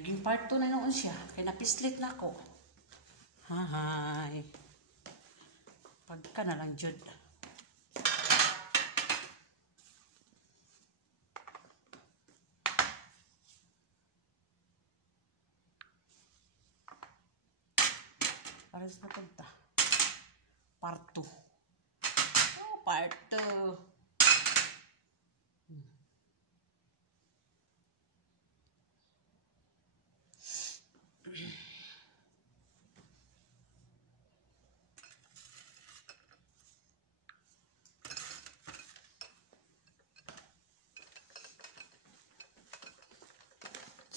Naging part 2 na noon siya. Kaya napislit na ako. Hahay. Pagka na lang, Jud. Para sa punta. Part 2. Oh, part 2.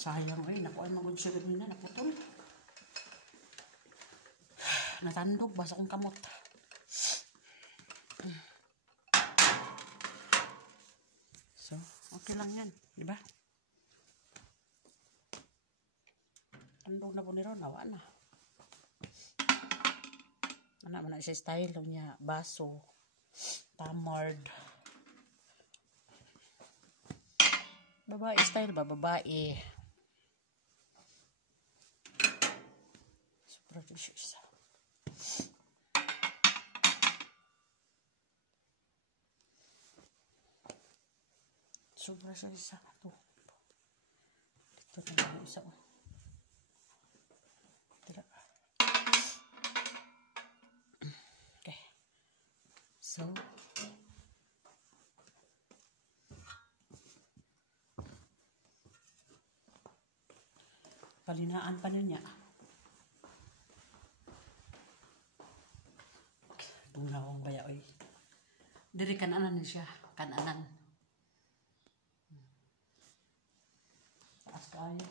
Sayang eh, nakuha magod siya na naputol. Natandog, basa kong kamot. So, okay lang yan, di ba? Tandog na po ni Ron, nawa na. Anak mo na siya style niya, baso, tamard. Babae style ba? Babae. Super delicious. Sobra siya isa. Ito. Dito na yung isa. Okay. So. Palinaan pa niya. Bungawang baya, oy. Diri kananan siya. Kananan. Taas kayo.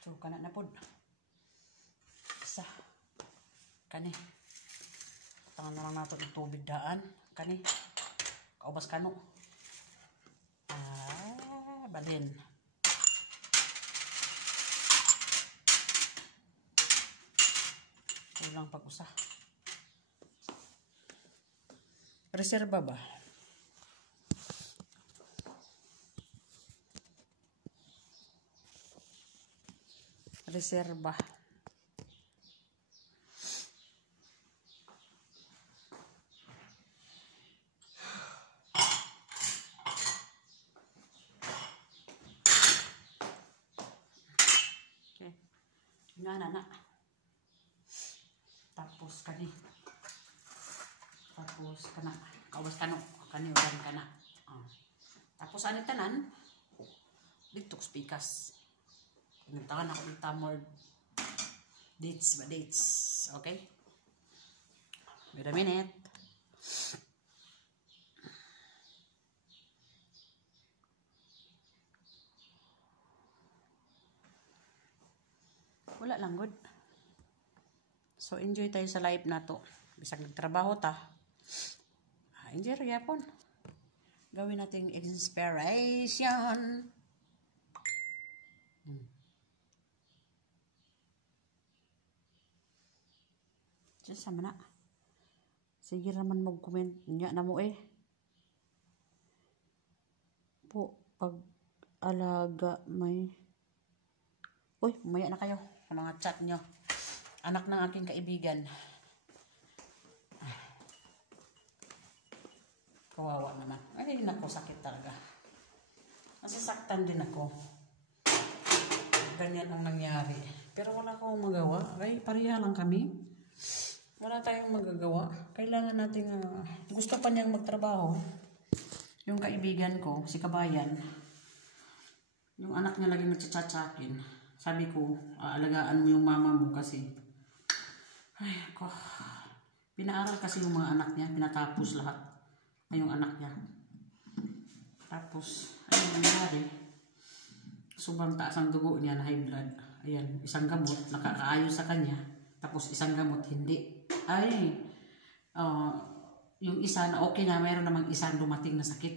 So, kanan na po. Isa. Kani. Tangan na lang nato yung tubig daan. Kani. Kaubas kano. Balin. Kulang pag-usa. Reserva ba? Reserva. Okay. Nga na. Tapos kani. Tapos kana. Kaubas kano. Kani ulan kana. Tapos ano tanan? Dito spikas. Nagtakan ako ng tamard. Dates ba? Dates. Okay? Wait a minute. Wala lang, good. So, enjoy tayo sa live na to. Bisag nagtrabaho ta. Enjoy rin yapon. Gawin natin inspiration. Diyos sama na. Sige naman mag-comment niya na mo eh. Po, pag-alaga may... Uy, umaya na kayo. Sa mga chat nyo. Anak ng aking kaibigan. Kawawa naman. Ay, din ako. Sakit talaga. Nasasaktan din ako. Ganyan ang nangyari. Pero wala akong magawa. Ay, pareha lang kami. Wala tayong magagawa. Kailangan natin, gusto pa niyang magtrabaho. Yung kaibigan ko, si Kabayan, yung anak niya lagi nagchat-chatin. Sabi ko, aalagaan mo yung mama mo kasi, ay, ako, pinaaral kasi yung mga anak niya, pinatapos lahat na yung anak niya. Tapos, ayun nangyari, sobrang taas ang dugo niya na high blood. Ayan, isang gamot, nakakaayos sa kanya. Tapos isang gamot, hindi. Ay, yung isa na okay na, mayroon namang isa dumating na sakit.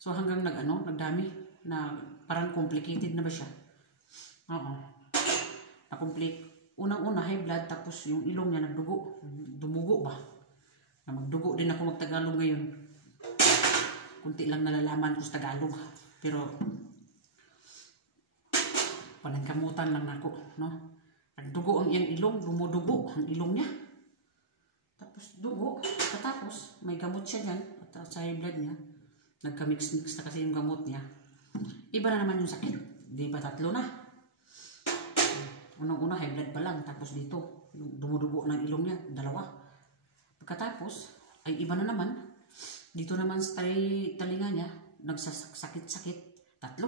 So hanggang nagdami, na parang complicated na ba siya? Oo. Na-complete, unang-una high blood, tapos yung ilong niya nagdugo. Dumugo ba? Na magdugo din ako mag-Tagalog ngayon. Kunti lang nalalaman ko sa Tagalog. Pero, panangkamutan lang ako, no? Nagdugo ang iyang ilong, dumudugo ang ilong niya. Tapos dugo, katapos may gamot siya dyan, at sa high blood niya. Nagka-mix-mix na kasi yung gamot niya. Iba na naman yung sakit. Di ba 3 na? Unang-una high blood pa lang, tapos dito, yung dumudugo ng ilong niya, 2. Pagkatapos, ay iba na naman. Dito naman sa talinga niya, nagsasakit-sakit, 3.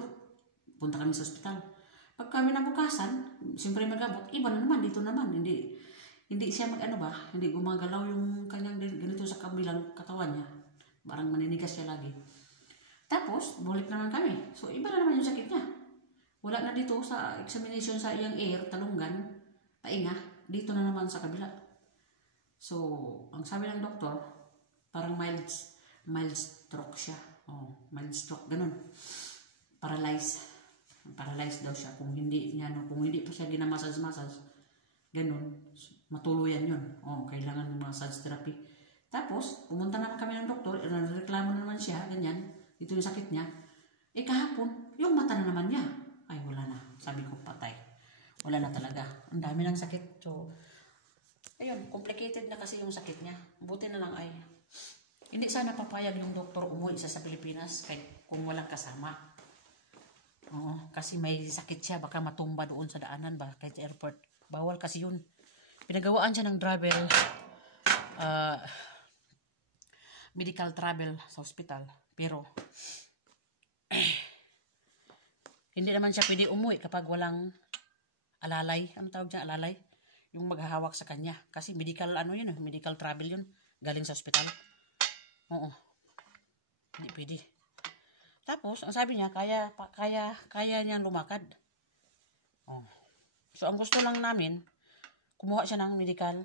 Punta kami sa ospital. Pag kami nabukasan, siyempre magabot, iba na naman, dito naman. Hindi siya hindi gumagalaw yung kanyang ganito sa kabilang katawan niya. Parang maninigas siya lagi. Tapos, bulik naman kami. So, iba na naman yung sakit niya. Wala na dito sa examination sa iyang ear, talunggan, tainga, dito na naman sa kabila. So, ang sabi ng doktor, parang mild stroke siya. Oh, mild stroke, ganun. Paralyzed daw siya. Kung hindi pa siya ginamassage, ganun, matuluyan yun. Oh, kailangan ng massage therapy. Tapos, pumunta naman kami ng doktor, reklamo na naman siya, ganyan, ito yung sakit niya. Kahapon, yung mata na naman niya. Ay, wala na. Sabi ko, patay. Wala na talaga. Ang dami ng sakit. So, ayun, complicated na kasi yung sakit niya. Buti na lang ay, hindi sana papayag yung doktor umuwi sa Pilipinas kahit kung walang kasama. Oo, kasi may sakit siya. Baka matumba doon sa daanan ba, kahit sa airport. Bawal kasi yun. Pinagawaan siya ng medical travel sa hospital. Pero, hindi naman siya pwede umuwi kapag walang alalay. Ano tawag dyan? Alalay? Yung maghahawak sa kanya. Kasi medical medical travel yun. Galing sa hospital. Oo. Hindi pwede. Tapos, ang sabi niya, kaya niyang lumakad. Oh. So, ang gusto lang namin, kumuha siya ng medical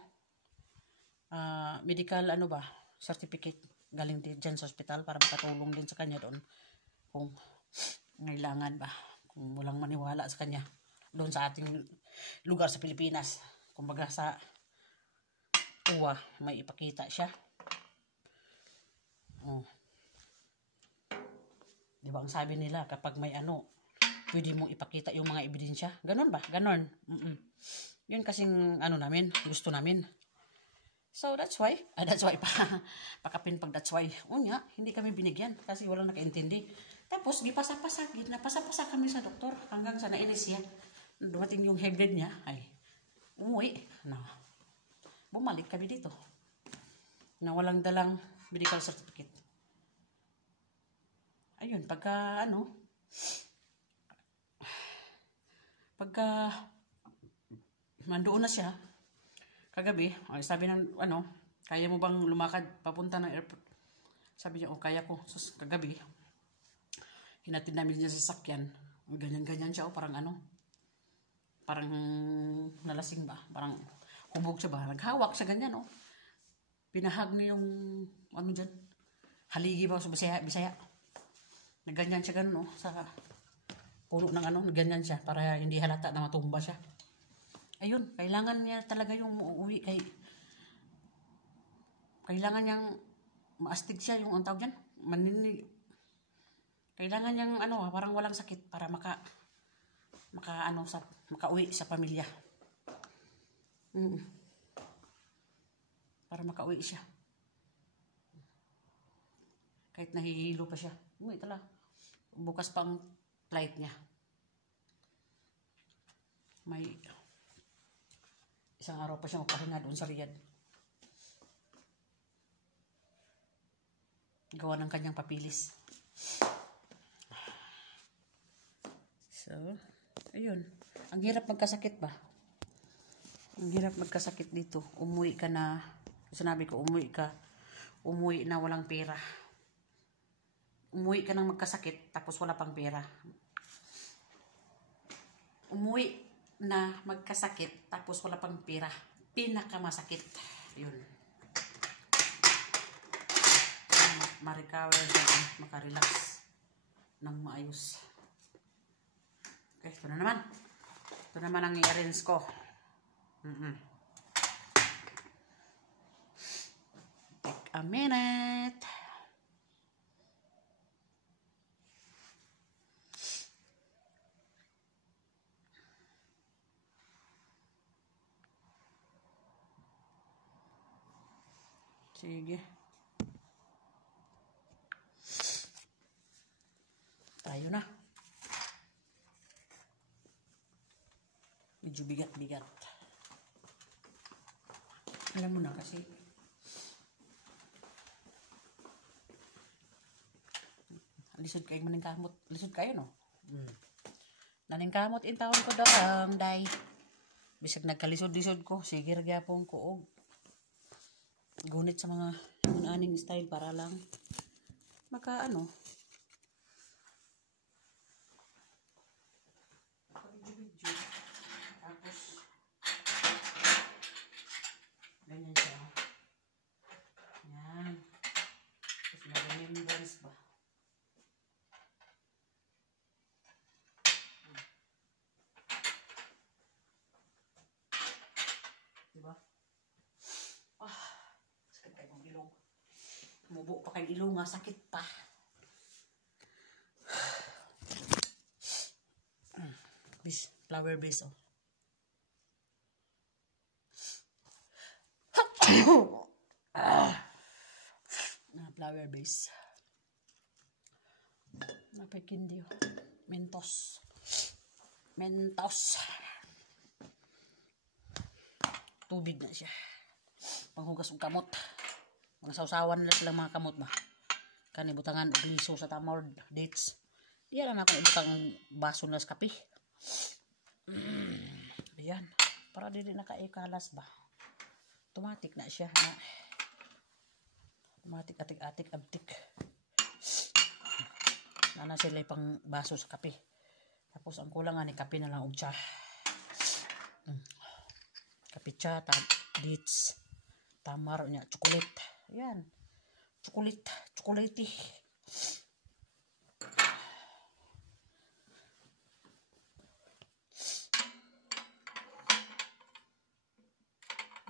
certificate galing dyan sa hospital para makatulong din sa kanya doon kung ngailangan ba, kung walang maniwala sa kanya doon sa ating lugar sa Pilipinas. Kumbaga sa uwa, may ipakita siya. Oh. Di ba ang sabi nila, kapag may pwede mong ipakita yung mga ebidensya. Ganon ba? Ganon. Yun kasing namin, gusto namin. So, that's why pakapin that's why. Unya, hindi kami binigyan kasi walang nakaintindi. Tapos, napasa-pasa kami sa doktor hanggang sa nainis siya. Dumating yung head niya, ay, umuwi. Bumalik kami dito. Na walang dalang medical certificate. Ayun, pagka mandoon na siya, kagabi, sabi ng, kaya mo bang lumakad papunta ng airport? Sabi niya, kaya ko. So, kagabi, hinatid namin niya sa sakyan. Ganyan-ganyan siya, parang parang nalasing ba? Parang hubog siya ba? Naghawak siya ganyan, Pinahag niya yung, dyan? Haligi ba sa Bisaya? Nagganyan siya ganun, sa puno ng ganyan siya para hindi halata na matumba siya. Ayun, kailangan niya talaga yung uuwi kailangan niyang maastig siya yung tawag dyan. Kailangan niyang parang walang sakit para makauwi sa pamilya. Para makauwi siya. Kahit nahihilo pa siya. Uwi talaga. Bukas pang flight niya. May isang araw pa siya magpahinga doon sa Riyadh. Gawa ng kanyang papilis. So, ayun. Ang hirap magkasakit ba? Ang hirap magkasakit dito. Umuwi ka na, sinabi ko, umuwi na walang pera. Umuwi ka nang magkasakit, tapos wala pang pera. Umuwi na magkasakit, tapos wala pang pera. Pinakamasakit. Yun. Ma-recover na, makarelax ng maayos. Okay, ito na naman. Ito naman ang i-arrange ko. Take a minute. Sige. Tayo na. Medyo bigat-bigat. Alam mo na kasi. Lisod kayo maningkamot. Lisod kayo, no? Naningkamot in taon ko daw ang day. Bisag nagkalisod-lisod ko. Sige, ragyapong ko. Gunit sa mga aning style para lang maka ano. Video. Tapos ganyan siya. Yan. Tapos mag-remembrance ba? Diba? Sakit pa yung ilong. Mubo pa kay ilong nga. Sakit pa. Flower base, oh. Flower base. Napakindi, oh. Mentos. Tubig na siya. Panghugas ng kamot. Mga sausawan nila silang mga kamot ba. Kani butangan og liso sa tamor dates. Diyan na ako ibutang baso na kape. Ayan. Para dili nakaikalas ba. Automatic na siya. Automatic atik-atik abtik. Nana sila pang baso sa kape. Tapos ang kulang nga ni kape na lang og tsa. Kape tsa, dates, tamar nya, chocolate. Ayan. Chocolate.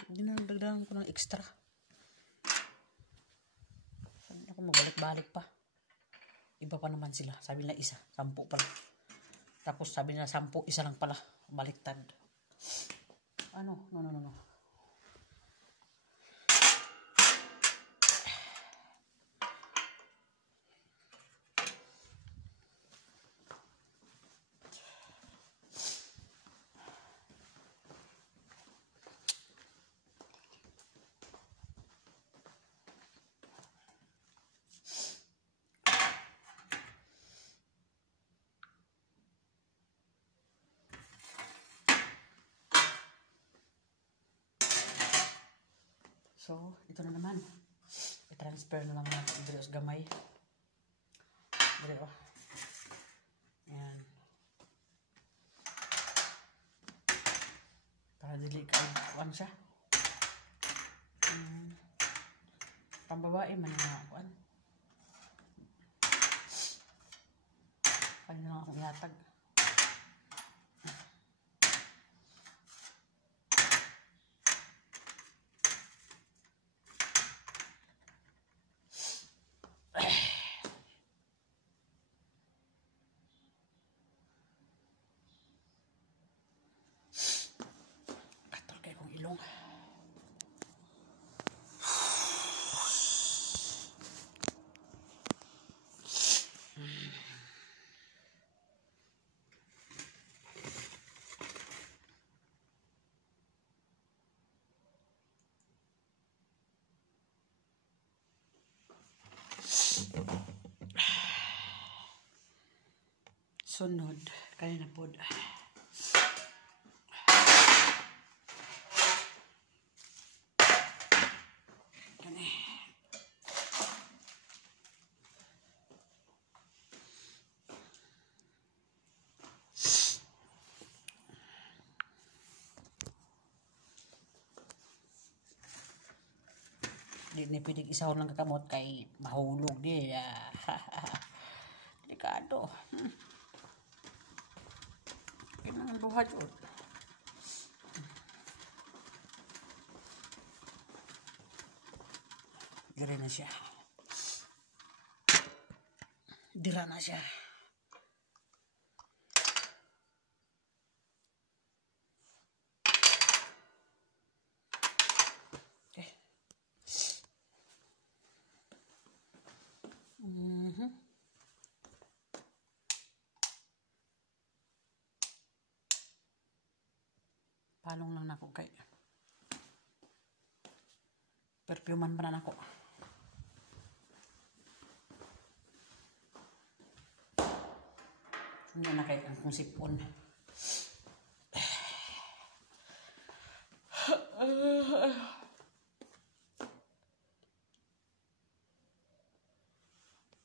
Dinagdagan ko ng extra. Sabi ako magbalik-balik pa. Iba pa naman sila. Sabi nila isa. 10 pala. Tapos sabi nila 10. Isa lang pala. Baliktad. Ano? No. So, ito na naman. I-transfer na lang natin dito sa gamay. Dito. Ayan. Para dili ka siya. Pambabae man yung mga kuan. Kanya lang akong ihatag. Ilong. Sunod. Kaya na po. Di na pwedeng isahon lang kakamot kay mahulog di. Delikado. Kailangan buhat yun. Dira na siya. Dira na siya. Okay. Palong lang nako kay perfuman pa na nako. Hindi na kahit ang sipon.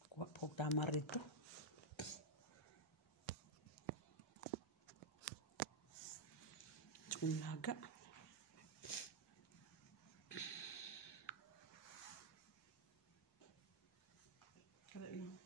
Kuha po tama rito. Tsukong laga. Kaya lang.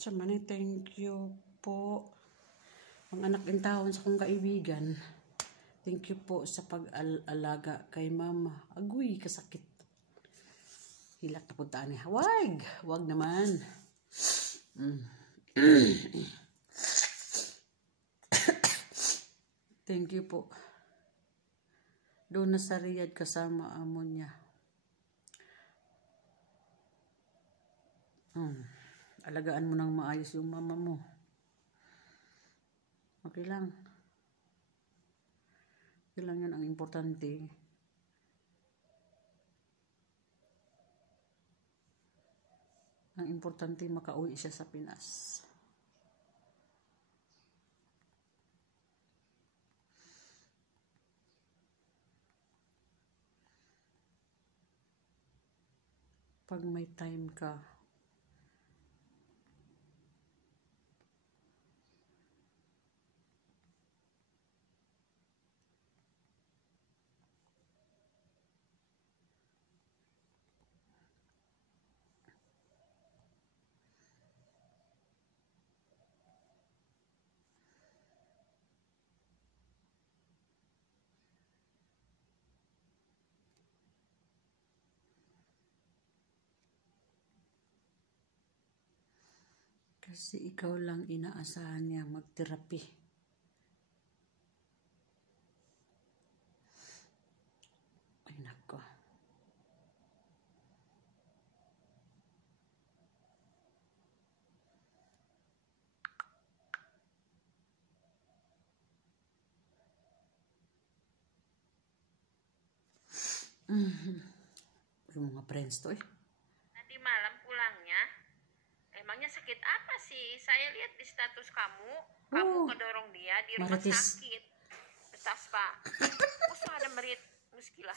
So, mani, thank you po. Ang anak ng taon sa kong kaibigan. Thank you po sa pag-alaga kay mama. Agoy, kasakit. Hilak na puntaan niya. Wag naman. Thank you po. Doon na sa Riyadh kasama amo niya. Alagaan mo nang maayos yung mama mo. Okay lang. Okay lang yan ang importante. Ang importante makauwi siya sa Pinas. Pag may time ka, kasi ikaw lang inaasahan niya mag-therapy. Ay nako. Yung mga friends to eh. Nanti malam pulangnya. Emangnya sakit apa sih? Saya lihat di status kamu, kamu kedorong dia di rumah sakit. Betas pak. Usah ada merit muskilah.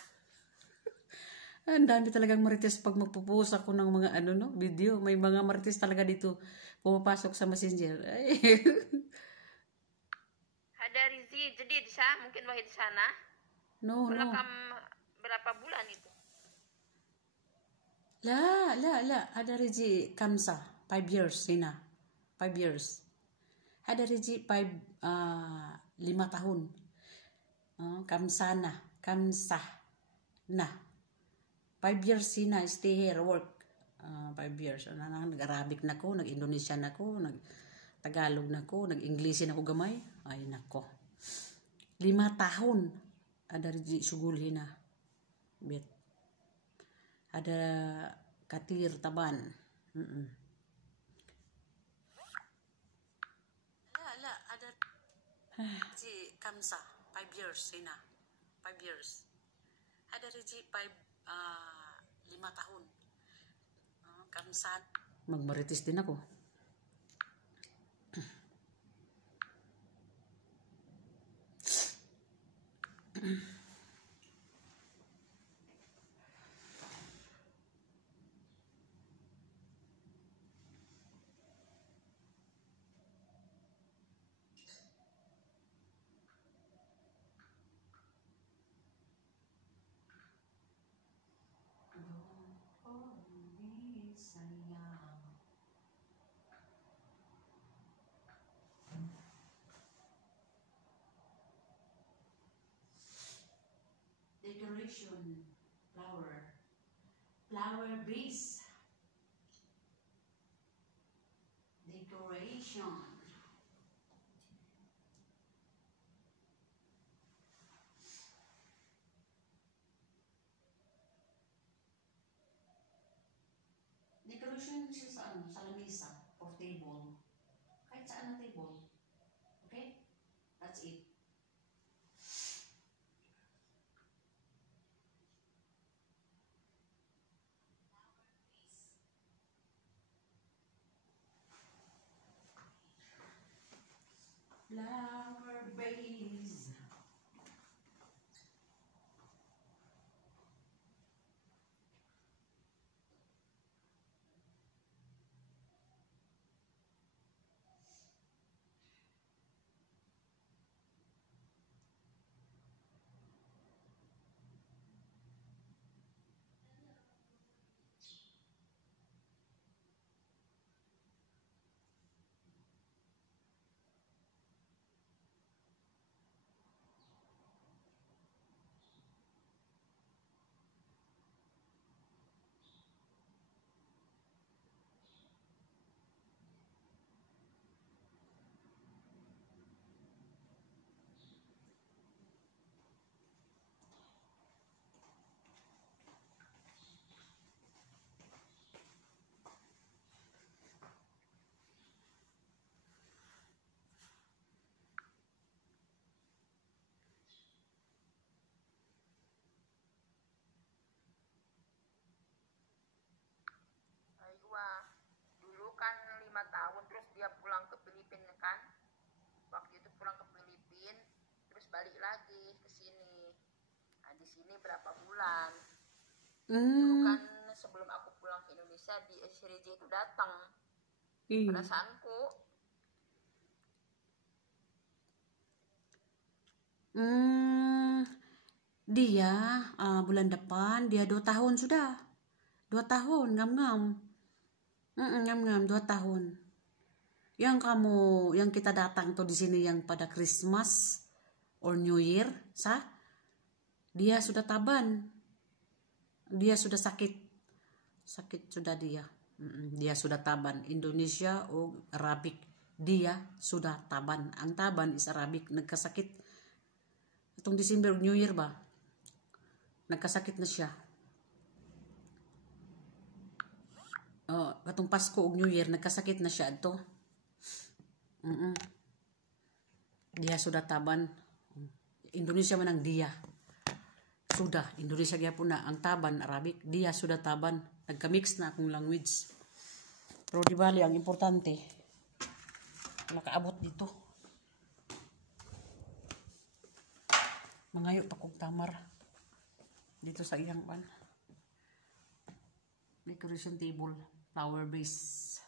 Ang dami talagang marites pag magpo-post ako ng mga video. May mga marites talaga dito pumapasok sa Messenger. Ay. Ada Rizi, jadi di sana mungkin wahid di sana. No. Berapa bulan itu? La. Ada Rizi Kamsa. 5 years, Sina. 5 years. Ada Rizi 5 tahun. Kamsa na. 5 years Sina, stay here, work. 5 years. Nag-Arabic na ko, nag-Indonesian na ko, nag-Tagalog na ko, nag-English na ko gamay. Ay, nako. 5 tahun. Ada Rizi sugulhin na. Bet. Ada Katir Taban. Ada Rizi Kamsa. 5 years, Sina. 5 years. Ada Rizi 5 tahun. Kamsa. Magmaritis din ako. Decoration, flower base, decoration. Decoration siya sa lamesa or table. Kahit saan na table. Okay? That's it. Flower base. Kan 5 tahun terus dia pulang ke Filipina kan, waktu itu pulang ke Filipina terus balik lagi ke sini. Nah, di sini berapa bulan. Dulu kan sebelum aku pulang ke Indonesia di SRJ itu datang. Perasaanku dia bulan depan dia 2 tahun sudah. 2 tahun ngam-ngam. Ngam-ngam 2 tahun. Yang kita datang tuh di sini yang pada Christmas or New Year, dia sudah taban. Dia sudah sakit. Sakit sudah dia. Dia sudah taban. Indonesia o Arabic. Dia sudah taban. Ang taban is Arabic. Nagkasakit. Itong December New Year ba? Nagkasakit na siya. Katong Pasko o New Year, nagkasakit na siya ito. Dia sudah taban. Indonesia man ang dia. Sudah, Indonesia kaya po na ang taban, Arabic. Dia sudah taban. Nagka-mix na akong language. Pero di bali, ang importante, nakaabot dito. Mangayo pa kong tamar. Dito sa iyang pan. decoration table, flower base.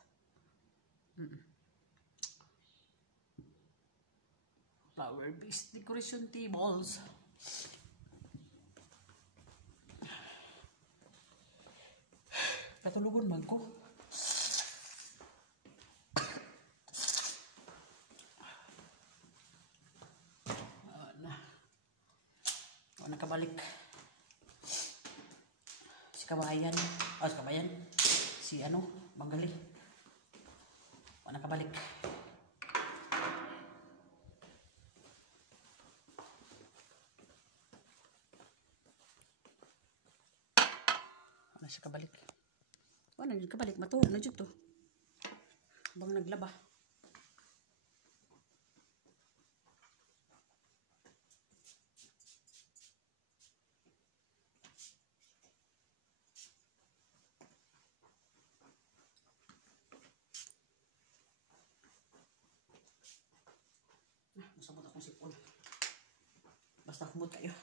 Flower base decoration tables. Patulugon man ko. Nakabalik si kabayan, si kabayan, si ano, Magali. Nakabalik. Si kabalik. Kabalik matuog na jud to. Bang naglaba. Masabot akong sipon. Basta kumot kayo.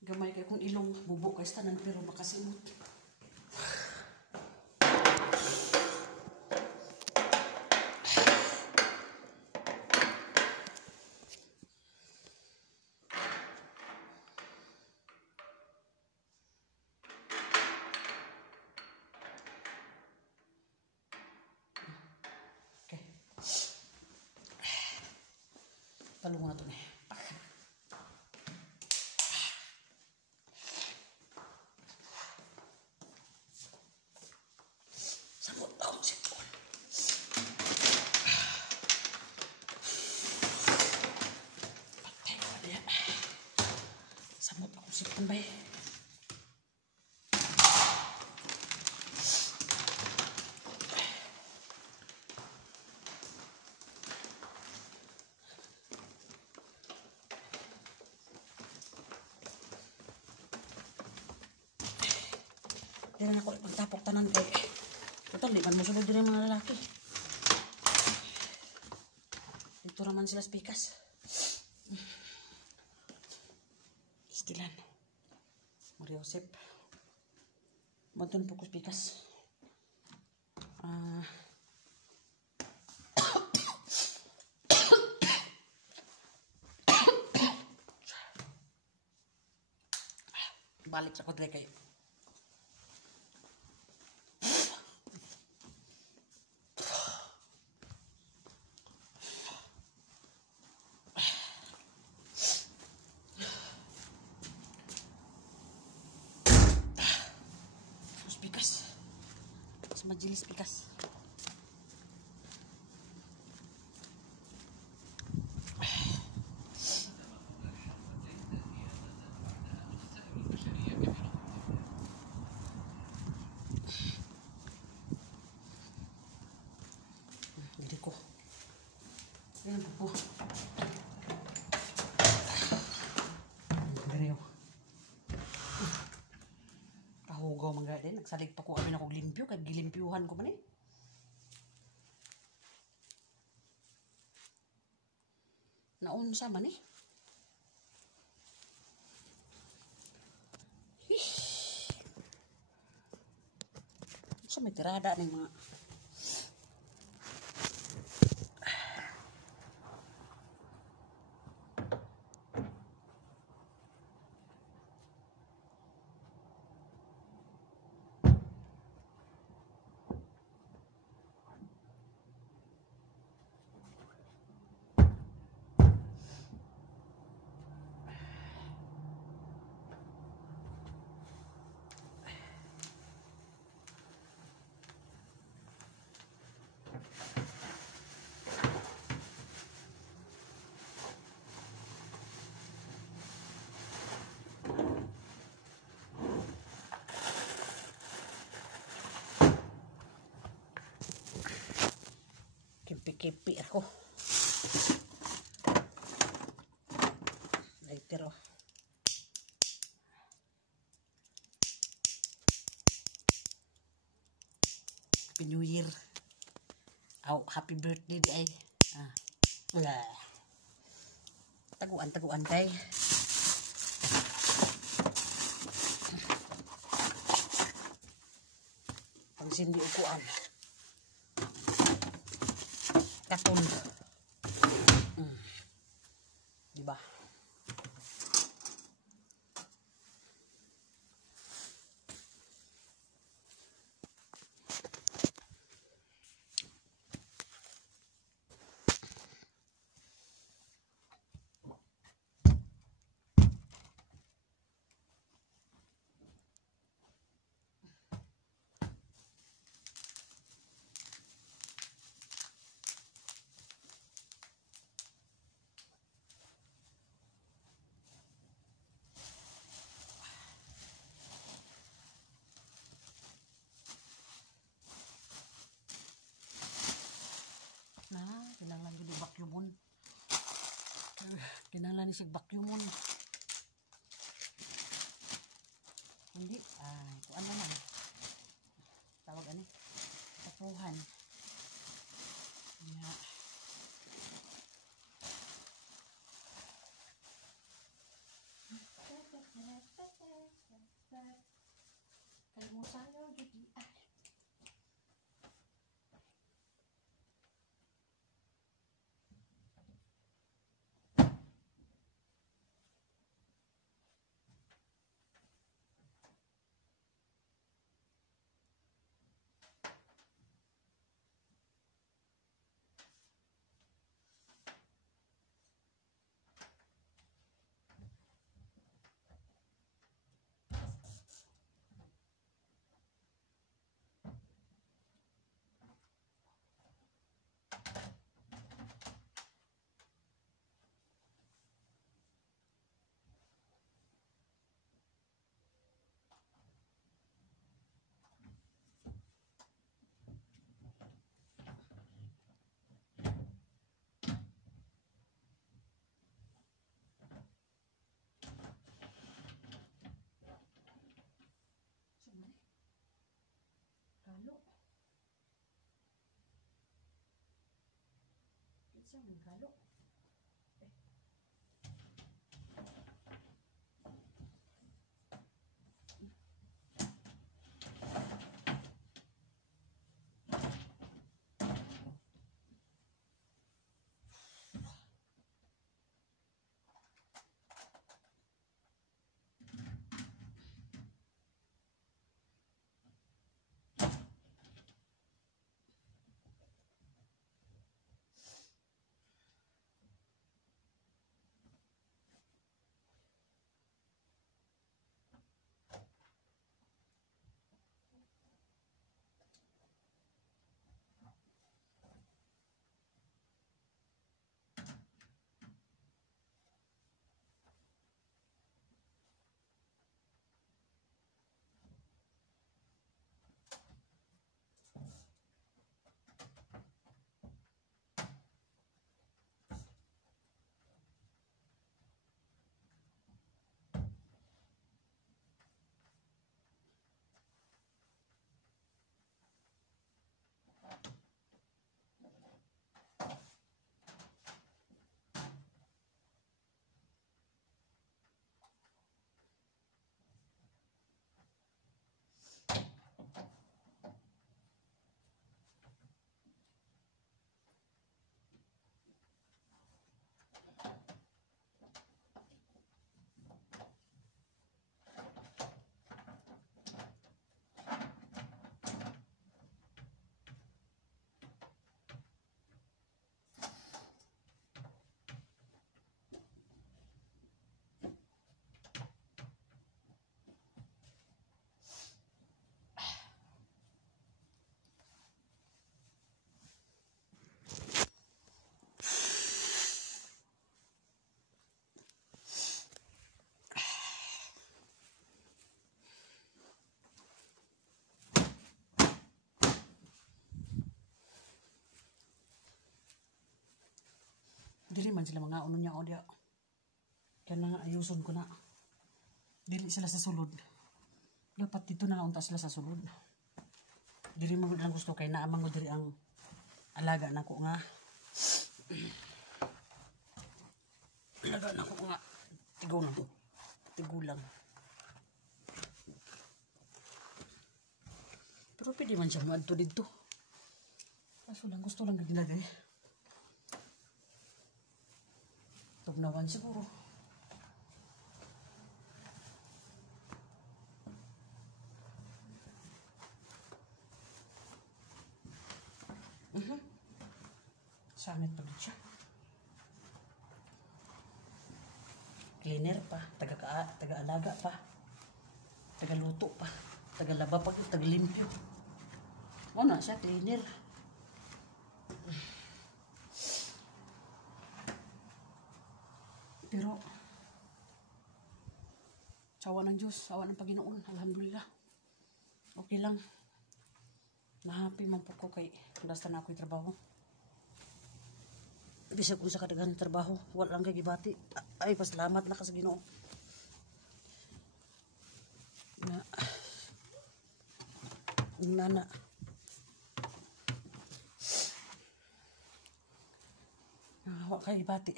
Gamay kayo kung ilong bubo kayo tanan pero makasimot. Talungan na ito eh. Samot akong sipon. Patay ko na yan. Samot akong sipon ba eh. Hindi na ako pagtapok tanan ko eh. Total, di man mo sulod din ang mga lalaki. Dito naman sila spikas. Istilan. Mario Josep. Bantuan po ko spikas. Balik sa kodre kayo. Majelis pikas. Hindi ko. Ayan po. Kahugaw mga din. Nagsalig pa ko amin ako limpyo. Kaya gilimpyuhan ko man eh. Naunsa man eh. So may tirada ng mga kipi ako. Lighter oh. Happy New Year. Oh, happy birthday di ay. Wala. Taguan kay. Pag sindi ukuan. Katon. Diba? Kinahanglan gid vacuumon. Kinahanglan ni sig vacuumon. Hindi, kuan naman. Tawag ani? Tapuhan. Ya. Kay mo sayo gid. Kalo. Kitsa man kalo. Dili man sila mga uno niya o diya. Kaya na ayuson ko na. Dili sila sa sulod. Dapat dito na naunta sila sa sulod. Dili man ang gusto kay naamang ko dili ang alaga na ko nga. Laga na ko nga. Tigulang. Tigulang. Pero pwede man siya maadto dito. Kaso lang, gusto lang nilagay. Tugnawan siguro. Samit pa siya. Cleaner pa, taga-alaga pa, taga-luto pa, taga-laba pa, taga-limpyo. O na siya, cleaner. Pero, sawa ng Diyos, sawa ng Panginoon, alhamdulillah. Okay lang. Na-happy man po ko kay basta na ako'y trabaho. Bisa kung sa kadaghan trabaho, wala lang kay gibati. Ay, pasalamat na ka sa Ginoo. Na, wala kay gibati.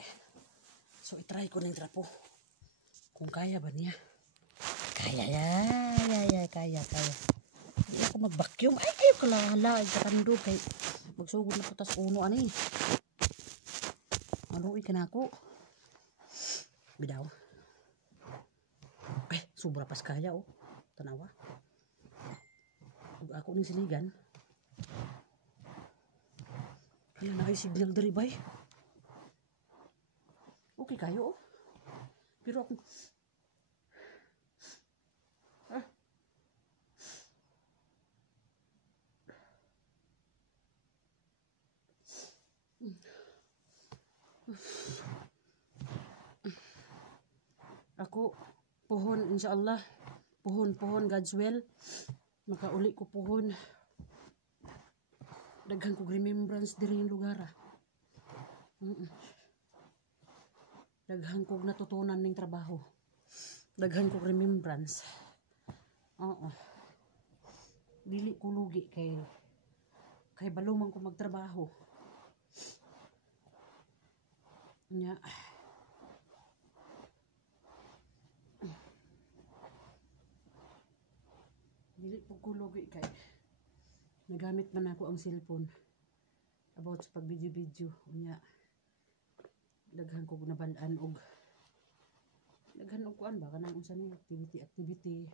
So, itry ko ng trapo. Kung kaya ba niya? Kaya. Hindi ako mag-vacuum. Ay, kayo kalala. Katando kay magsugod na putas uno, ani. Maluwi ka na ako. Bidaw. Ay, sobra pas kaya, oh. Tanawa. Huwag ako ng siligan. Kaya na kayo signal dari, bay. Okay kayo, oh. Pero ako... Ako, puhon, insyaAllah. Puhon, God's will. Makauli ko puhon. Daghan ko remembrance diri yung lugar, ah. Daghan ko natutunan ng trabaho. Daghan ko remembrance. Oo. Dili ko lugi kay baluman ko magtrabaho. Nya. Dili po ko lugi kay nagamit man ako ang cellphone about sa pag video. Nya. Daghan ko nabalaan og daghan og kuan ba kanang unsa ni activity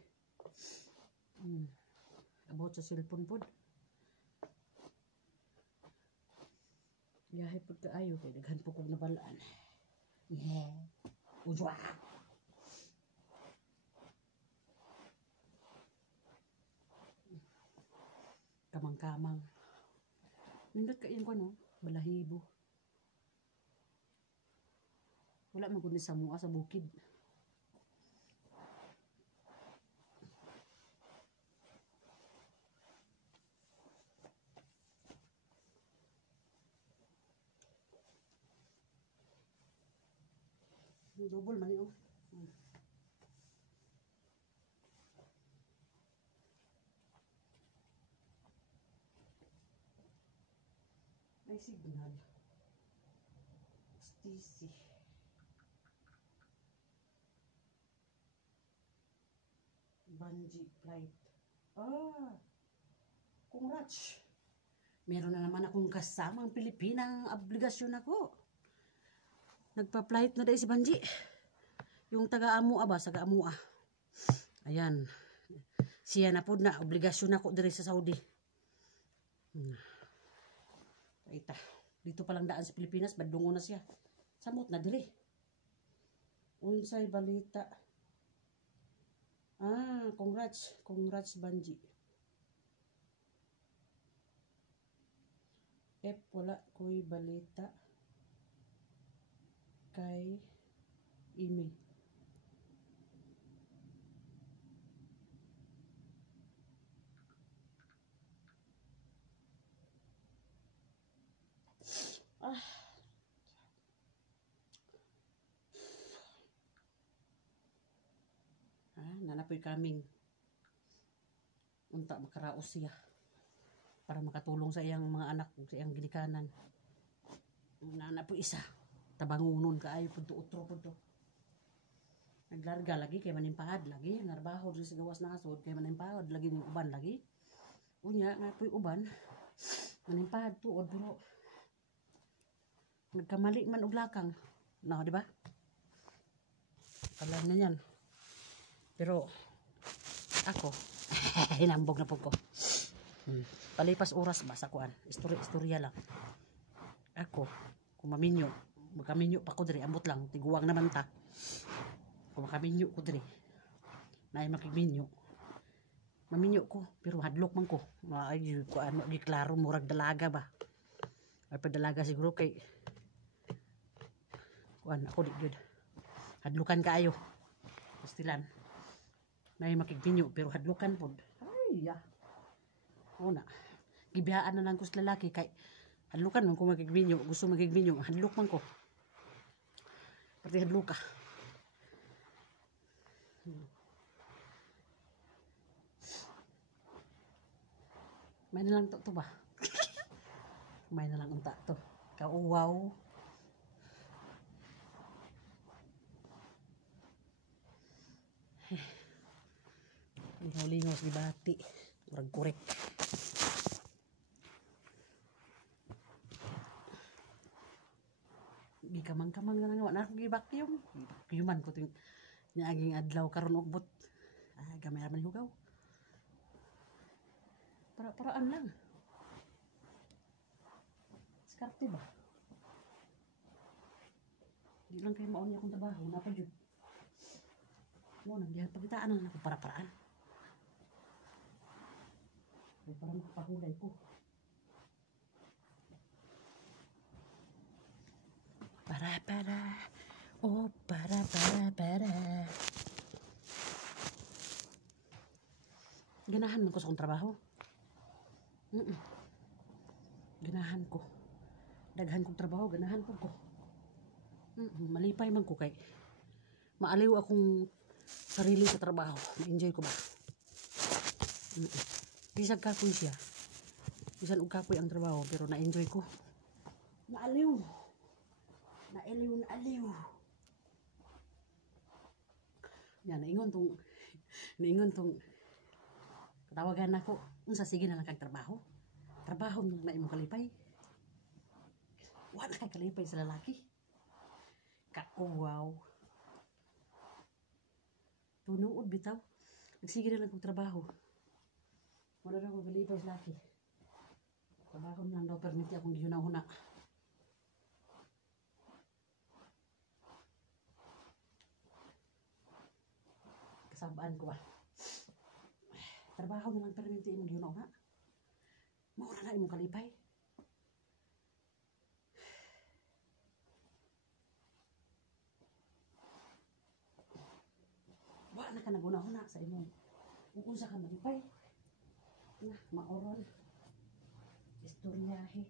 about sa cellphone pod. Yahay pod kaayo kay daghan po kog nabalaan. Ujwa. Kamang-kamang. Nindot ka ko, no? Balahibo. Wala man kundi sa mua sa bukid. Double man yun. May signal. STC. Bungee flight. Congrats. Meron na naman akong kasamang Pilipinang obligasyon ako. Nagpa-flight na dahil si Banji. Yung taga-Amua ba? Taga-Amua. Ayan. Siya na po na. Obligasyon ako diri sa Saudi. Ita. Dito palang daan sa Pilipinas. Badungo na siya. Samot na diri. Unsay balita. Congrats. Congrats, Banji. Wala ko'y balita. Kay email. Nanapoy kaming unta makaraos siya para makatulong sa iyang mga anak sa iyang gilikanan. Nanapoy isa tabangunon kaayo pud to utro pud to. Naglarga lagi kay manimpahad lagi, narbaho sa gawas na hasod kay manimpahad lagi ning uban lagi. Unya nga puy uban manimpahad tuod pero nagkamali man og lakang. No, di ba? Alam na yan. Pero ako hinambog na pud ko. Palipas oras ba sa kuan? Istorya lang. Ako kung maminyo, makaminyo pa ko diri ambot lang tiguwang naman ta. Kung makaminyo ko diri na makigminyo maminyo ko pero hadlok man ko ay ko ano di klaro murag dalaga ba ay padalaga siguro kay kuan ako di gyud hadlukan kaayo pastilan na makigminyo pero hadlukan pod ay ya una gibiyaan na lang ko sa lalaki kay hadlukan man ko makigminyo gusto makigminyo hadlok man ko pati hadluka. May na lang to ba? May na lang unta to. Kauwaw. Lingaw-lingaw di bati. Murag korek. Gikamang-kamang na lang. Wala akong gibakyum. Gibakyuman ko ting niaging adlaw karon og but. Gamay raman hugaw. Paraan lang. Skarte ba? Di lang kayo maon niya akong trabaho. Napa yun? Mo nang diyan pagitaan lang ako para-paraan. Para makapahulay ko. Para. Oh, para. Ganahan man ko sa akong trabaho. Ganahan ko. Daghan kong trabaho, ganahan po ko. Malipay man ko kay maaliw akong sarili sa trabaho. Ma-enjoy ko ba? Bisag kapoy siya. Bisan og kapoy ang trabaho pero na-enjoy ko. Naaliw. Naaliw. Yan, naingon tong tawagan ako, unsa sige na lang kag trabaho. Trabaho na imong kalipay. Wala kay kalipay sa lalaki. Wow. Tunuod bitaw. Nagsige na lang kog trabaho. Wala ra ko kalipay sa lalaki. Trabaho na lang daw permiti akong gihuna-huna. Kasabaan ko ba? Trabaho na lang perminti imong gihuna-huna. Maura na imong kalipay. Wa na ka naguna-huna sa imong kung unsa ka malipay. Maoron. Istoryahe.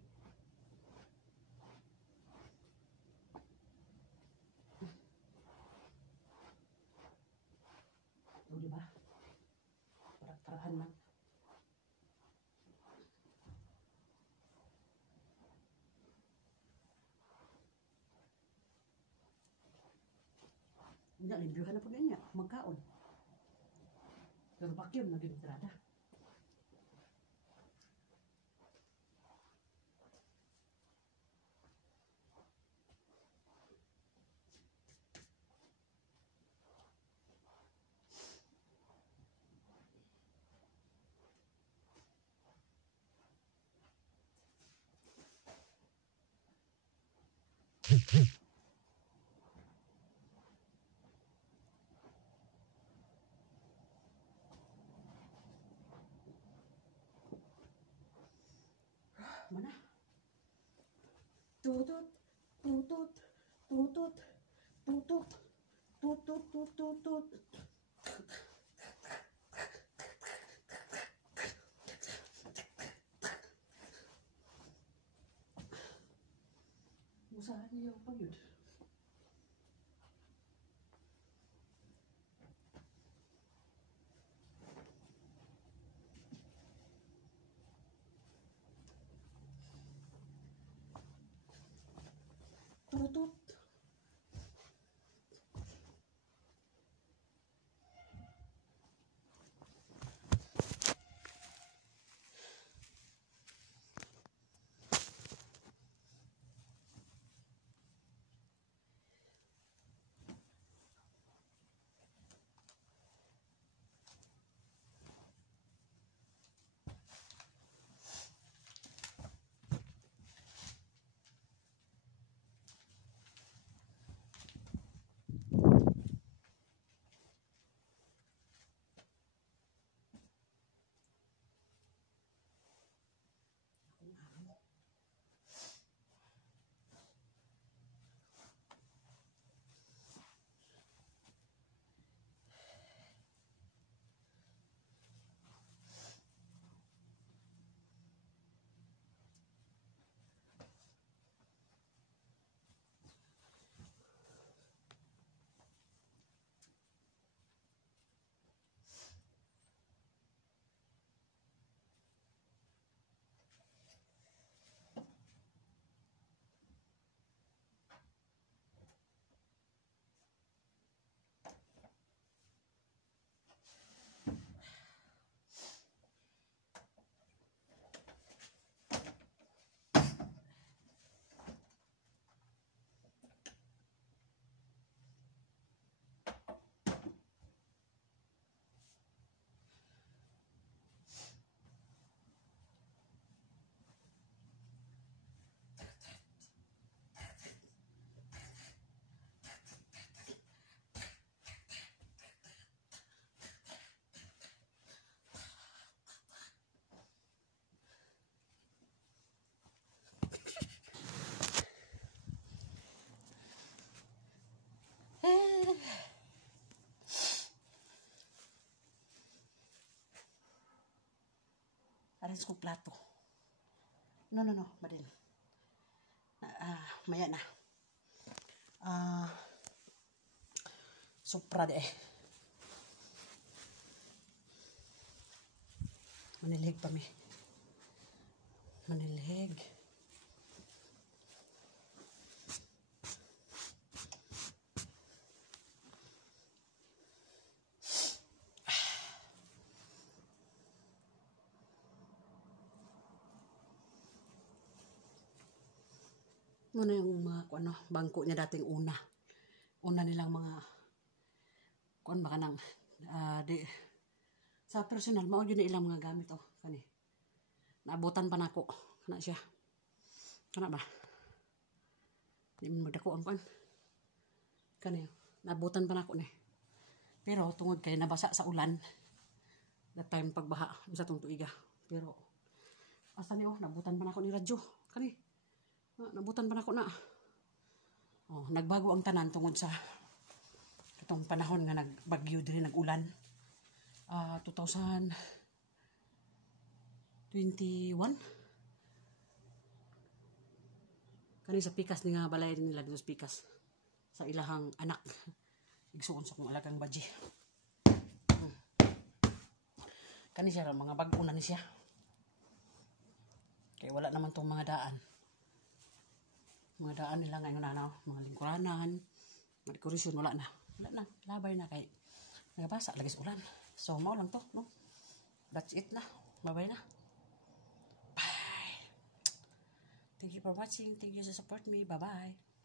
O diba? Para-paraan lang. Hindi, libyuhan na po niya. Magkaon. Pero vacuum na gintrada. Mana? Tutut, tutut, tutut, tutut, tutut, tutut. Usaha niyo pa yun. Tutut. Mayas kong plato. No, badin. Maya na. Supra de eh. Manilhig pa mi. Manilhig. Muna yung mga bangko niya dating una. Una nilang mga baka nang sa personal mao yun ilang mga gamit kani. Naabutan pa nako kana siya. Kana ba? Di man magdako ang kani. Naabutan pa nako ni. Pero tungod kay nabasa sa ulan. That time pagbaha sa tong tuiga. Pero asa ni nabutan pa nako ni radyo kani. Nabutan pa nako na. Nagbago ang tanan tungod sa itong panahon nga nagbagyo diri nag-ulan. 2021 kani sa pikas ni nga balay nila dito sa pikas sa ilahang anak igsuon sa kong alagang baji. Kani siya mga bag-o na ni siya kay wala naman tong mga daan nila ngayon mga lingkuranan mga dekorasyon wala na labay na kay nagabasa lagi sa ulan. So, mao lang to, no? That's it na. Bye-bye na. Bye! Thank you for watching. Thank you for support me. Bye-bye.